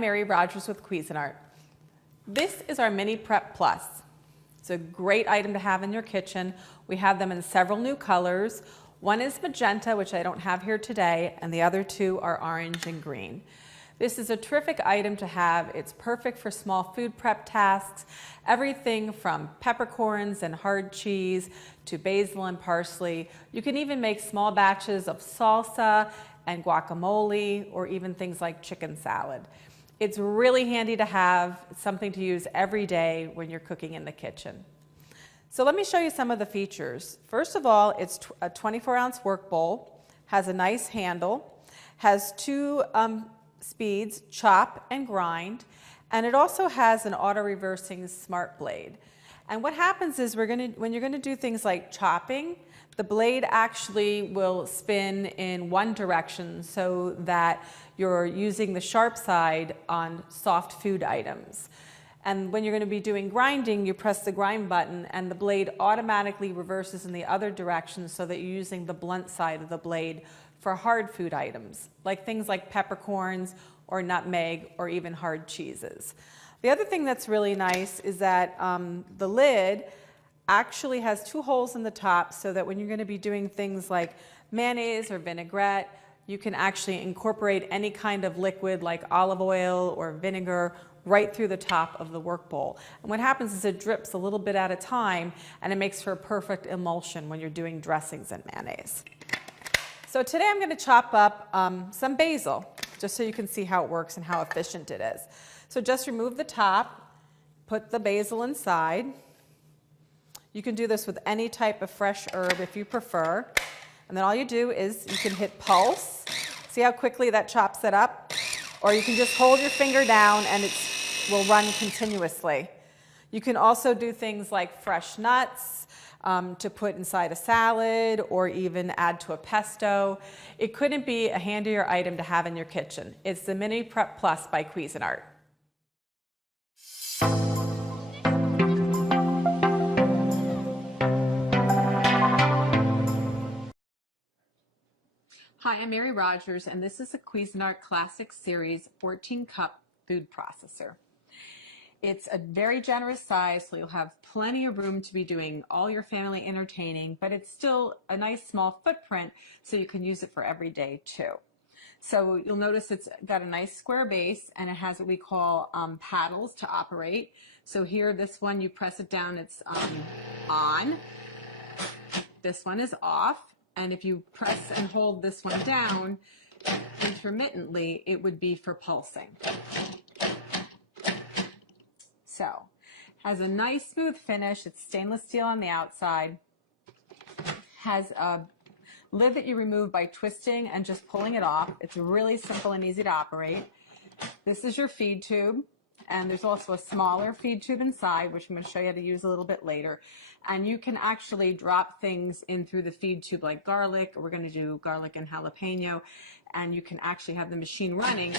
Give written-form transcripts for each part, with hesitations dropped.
I'm Mary Rogers with Cuisinart. This is our Mini Prep Plus. It's a great item to have in your kitchen. We have them in several new colors. One is magenta, which I don't have here today, and the other two are orange and green. This is a terrific item to have. It's perfect for small food prep tasks, everything from peppercorns and hard cheese to basil and parsley. You can even make small batches of salsa and guacamole, or even things like chicken salad. It's really handy to have. It's something to use every day when you're cooking in the kitchen. So let me show you some of the features. First of all, it's a 24-ounce work bowl, has a nice handle, has two speeds, chop and grind, and it also has an auto-reversing smart blade. And what happens is when you're going to do things like chopping, the blade actually will spin in one direction so that you're using the sharp side on soft food items. And when you're going to be doing grinding, you press the grind button and the blade automatically reverses in the other direction so that you're using the blunt side of the blade for hard food items, like things like peppercorns or nutmeg or even hard cheeses. The other thing that's really nice is that the lid actually has two holes in the top so that when you're going to be doing things like mayonnaise or vinaigrette, you can actually incorporate any kind of liquid like olive oil or vinegar right through the top of the work bowl. And what happens is it drips a little bit at a time, and it makes for a perfect emulsion when you're doing dressings and mayonnaise. So today I'm going to chop up some basil, just so you can see how it works and how efficient it is. So just remove the top, put the basil inside. You can do this with any type of fresh herb if you prefer. And then all you do is you can hit pulse. See how quickly that chops it up? Or you can just hold your finger down and it will run continuously. You can also do things like fresh nuts to put inside a salad or even add to a pesto. It couldn't be a handier item to have in your kitchen. It's the Mini Prep Plus by Cuisinart. Hi, I'm Mary Rogers, and this is a Cuisinart Classic Series 14-cup food processor. It's a very generous size, so you'll have plenty of room to be doing all your family entertaining, but it's still a nice small footprint, so you can use it for every day too. So you'll notice it's got a nice square base, and it has what we call paddles to operate. So here, this one, you press it down, it's on. This one is off. And if you press and hold this one down intermittently, it would be for pulsing. So, has a nice smooth finish. It's stainless steel on the outside. Has a lid that you remove by twisting and just pulling it off. It's really simple and easy to operate. This is your feed tube. And there's also a smaller feed tube inside, which I'm going to show you how to use a little bit later. And you can actually drop things in through the feed tube like garlic. We're going to do garlic and jalapeno. And you can actually have the machine running.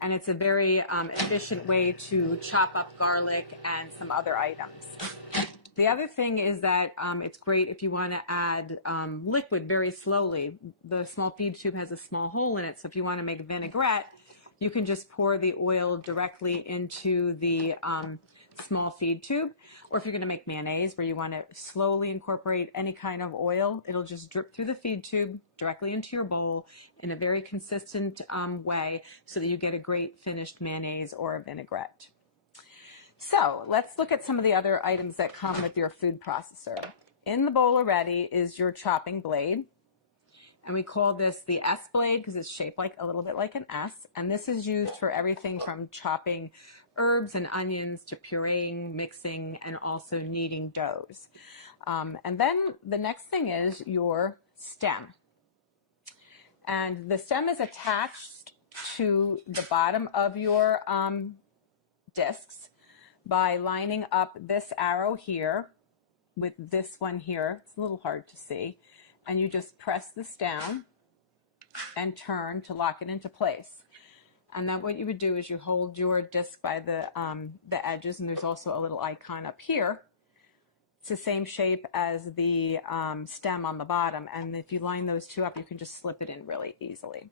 And it's a very efficient way to chop up garlic and some other items. The other thing is that it's great if you want to add liquid very slowly. The small feed tube has a small hole in it. So if you want to make vinaigrette, you can just pour the oil directly into the small feed tube. Or if you're going to make mayonnaise where you want to slowly incorporate any kind of oil, it'll just drip through the feed tube directly into your bowl in a very consistent way so that you get a great finished mayonnaise or a vinaigrette. So let's look at some of the other items that come with your food processor. In the bowl already is your chopping blade. And we call this the S blade because it's shaped like a little bit like an S. And this is used for everything from chopping herbs and onions to pureeing, mixing, and also kneading doughs. And then the next thing is your stem. And the stem is attached to the bottom of your discs by lining up this arrow here with this one here. It's a little hard to see. And you just press this down and turn to lock it into place. And then what you would do is you hold your disc by the edges, and there's also a little icon up here. It's the same shape as the stem on the bottom, and if you line those two up, you can just slip it in really easily.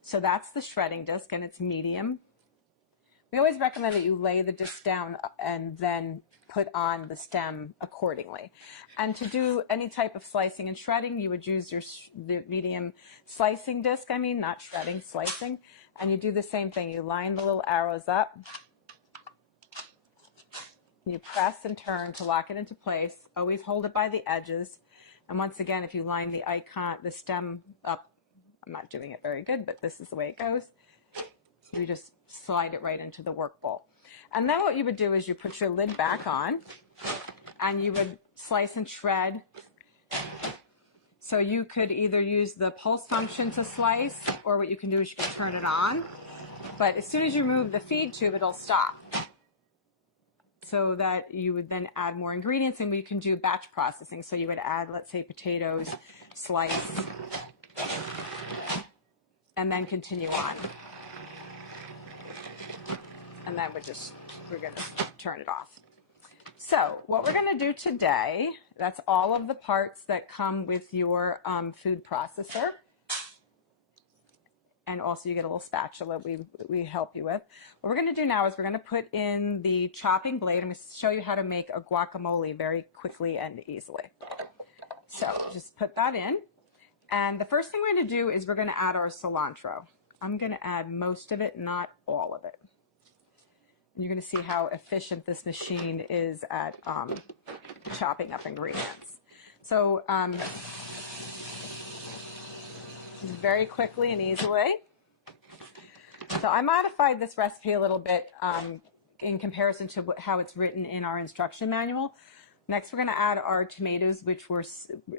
So that's the shredding disc, and it's medium. We always recommend that you lay the disc down and then put on the stem accordingly. And to do any type of slicing and shredding, you would use the medium slicing disc, not shredding, slicing. And you do the same thing. You line the little arrows up. You press and turn to lock it into place. Always hold it by the edges. And once again, if you line the stem up, I'm not doing it very good, but this is the way it goes. You just slide it right into the work bowl. And then what you would do is you put your lid back on and you would slice and shred. So you could either use the pulse function to slice, or what you can do is you can turn it on. But as soon as you remove the feed tube, it'll stop. So that you would then add more ingredients, and we can do batch processing. So you would add, let's say, potatoes, slice, and then continue on. And then we're going to turn it off. So what we're going to do today, that's all of the parts that come with your food processor. And also you get a little spatula we help you with. What we're going to do now is we're going to put in the chopping blade. I'm going to show you how to make a guacamole very quickly and easily. So just put that in. And the first thing we're going to do is we're going to add our cilantro. I'm going to add most of it, not all of it. You're going to see how efficient this machine is at chopping up ingredients. So very quickly and easily. So I modified this recipe a little bit in comparison to how it's written in our instruction manual. Next, we're going to add our tomatoes, which were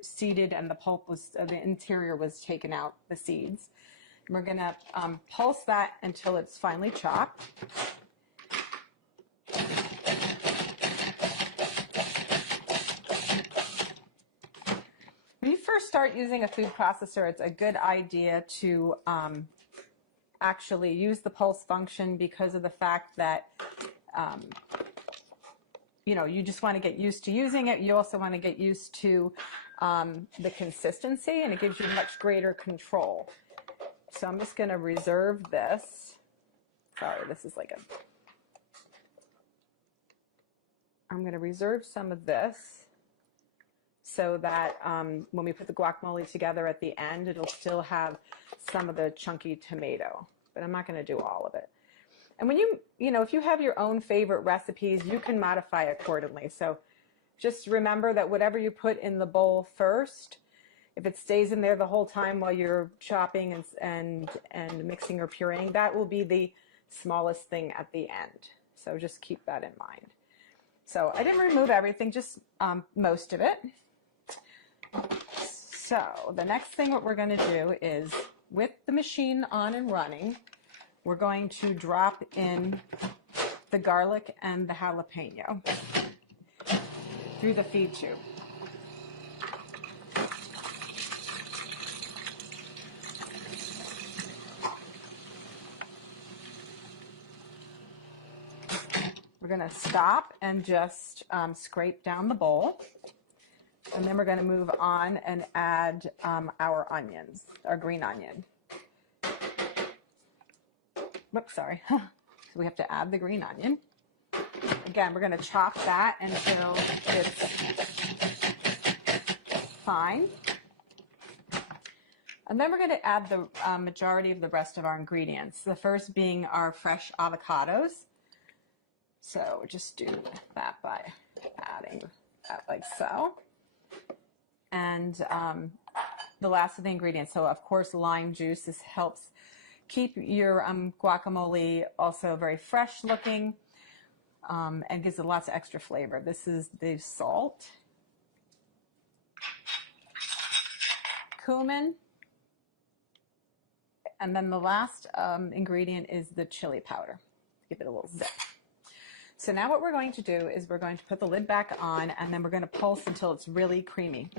seeded and the pulp the interior was taken out, the seeds. And we're going to pulse that until it's finely chopped. When you first start using a food processor, it's a good idea to actually use the pulse function because of the fact that you just want to get used to using it. You also want to get used to the consistency, and it gives you much greater control. So I'm just going to reserve this. Sorry, this is I'm going to reserve some of this so that when we put the guacamole together at the end, it'll still have some of the chunky tomato, but I'm not going to do all of it. And when if you have your own favorite recipes, you can modify accordingly. So just remember that whatever you put in the bowl first, if it stays in there the whole time while you're chopping and mixing or pureeing, that will be the smallest thing at the end. So just keep that in mind. So I didn't remove everything, just most of it. So the next thing what we're going to do is, with the machine on and running, we're going to drop in the garlic and the jalapeno through the feed tube. We're going to stop and just scrape down the bowl. And then we're going to move on and add our onions, our green onion. Whoops, sorry. So we have to add the green onion. Again, we're going to chop that until it's fine. And then we're going to add the majority of the rest of our ingredients. The first being our fresh avocados. So just do that by adding that like so. And the last of the ingredients, so of course lime juice. This helps keep your guacamole also very fresh looking and gives it lots of extra flavor. This is the salt, cumin, and then the last ingredient is the chili powder. Give it a little zip. So now what we're going to do is we're going to put the lid back on, and then we're going to pulse until it's really creamy.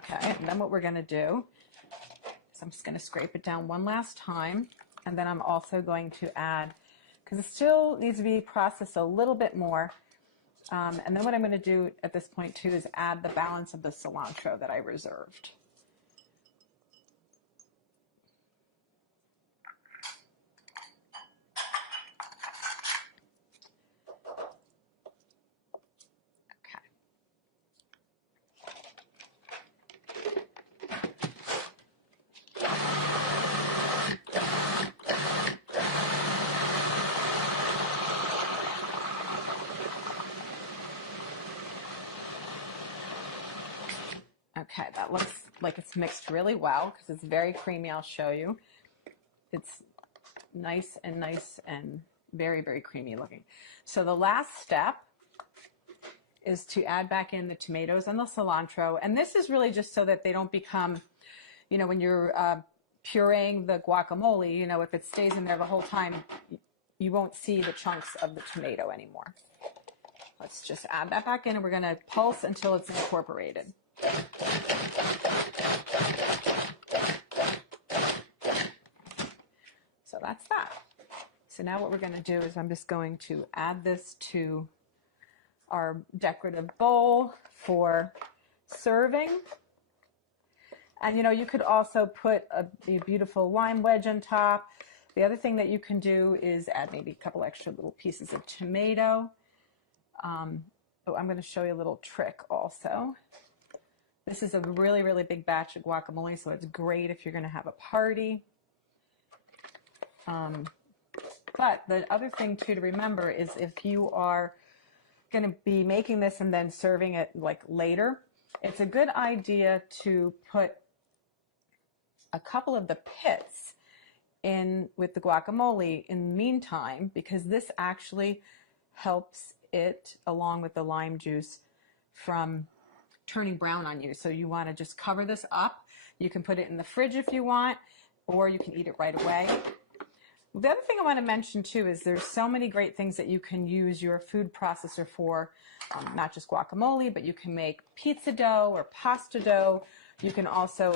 Okay, and then what we're going to do is I'm just going to scrape it down one last time, and then I'm also going to add, because it still needs to be processed a little bit more. And then what I'm going to do at this point too is add the balance of the cilantro that I reserved. Okay, that looks like it's mixed really well because it's very creamy. I'll show you. It's nice and very, very creamy looking. So the last step is to add back in the tomatoes and the cilantro. And this is really just so that they don't become, you know, when you're pureeing the guacamole, you know, if it stays in there the whole time, you won't see the chunks of the tomato anymore. Let's just add that back in and we're going to pulse until it's incorporated. So that's that. So now what we're going to do is I'm just going to add this to our decorative bowl for serving. And you know, you could also put a beautiful lime wedge on top. The other thing that you can do is add maybe a couple extra little pieces of tomato. Oh, I'm going to show you a little trick also. This is a really, really big batch of guacamole, so it's great if you're going to have a party. But the other thing too to remember is if you are going to be making this and then serving it like later, it's a good idea to put a couple of the pits in with the guacamole in the meantime, because this actually helps it, along with the lime juice, from turning brown on you. So you want to just cover this up. You can put it in the fridge if you want, or you can eat it right away. The other thing I want to mention too is there's so many great things that you can use your food processor for, not just guacamole, but you can make pizza dough or pasta dough. You can also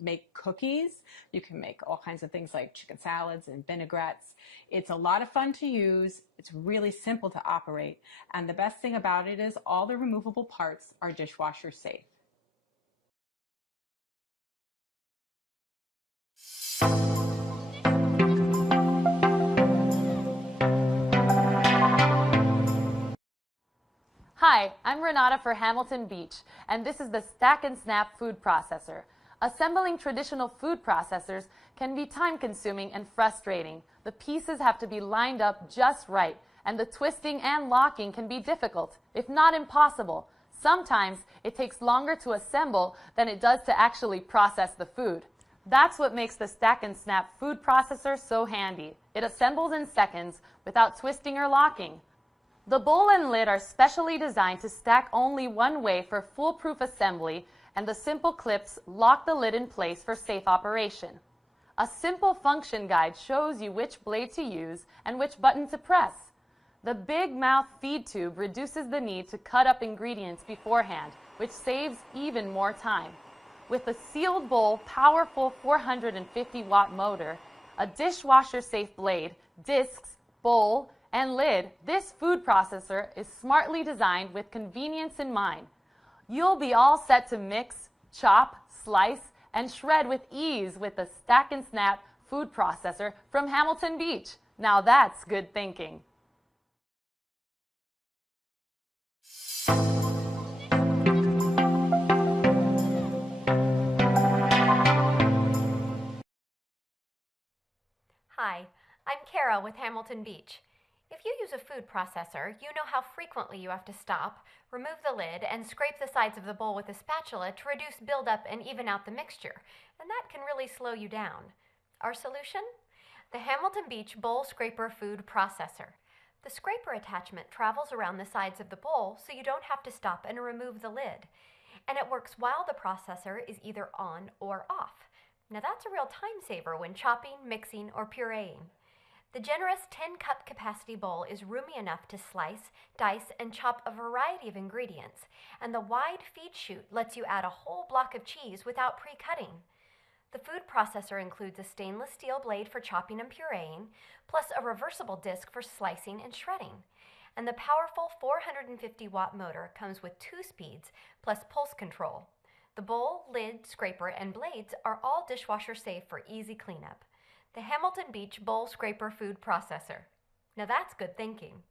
make cookies. You can make all kinds of things like chicken salads and vinaigrettes. It's a lot of fun to use. It's really simple to operate. And the best thing about it is all the removable parts are dishwasher safe. Hi, I'm Renata for Hamilton Beach, and this is the Stack and Snap Food Processor. Assembling traditional food processors can be time-consuming and frustrating. The pieces have to be lined up just right, and the twisting and locking can be difficult, if not impossible. Sometimes it takes longer to assemble than it does to actually process the food. That's what makes the Stack and Snap Food Processor so handy. It assembles in seconds without twisting or locking. The bowl and lid are specially designed to stack only one way for foolproof assembly, and the simple clips lock the lid in place for safe operation. A simple function guide shows you which blade to use and which button to press. The big mouth feed tube reduces the need to cut up ingredients beforehand, which saves even more time. With a sealed bowl, powerful 450-watt motor, a dishwasher-safe blade, discs, bowl, and lid, this food processor is smartly designed with convenience in mind. You'll be all set to mix, chop, slice, and shred with ease with the Stack and Snap Food Processor from Hamilton Beach. Now that's good thinking. Hi, I'm Kara with Hamilton Beach. If you use a food processor, you know how frequently you have to stop, remove the lid, and scrape the sides of the bowl with a spatula to reduce buildup and even out the mixture, and that can really slow you down. Our solution? The Hamilton Beach Bowl Scraper Food Processor. The scraper attachment travels around the sides of the bowl so you don't have to stop and remove the lid, and it works while the processor is either on or off. Now that's a real time saver when chopping, mixing, or pureeing. The generous 10-cup capacity bowl is roomy enough to slice, dice, and chop a variety of ingredients, and the wide feed chute lets you add a whole block of cheese without pre-cutting. The food processor includes a stainless steel blade for chopping and pureeing, plus a reversible disc for slicing and shredding. And the powerful 450-watt motor comes with 2 speeds, plus pulse control. The bowl, lid, scraper, and blades are all dishwasher safe for easy cleanup. The Hamilton Beach Bowl Scraper Food Processor. Now that's good thinking.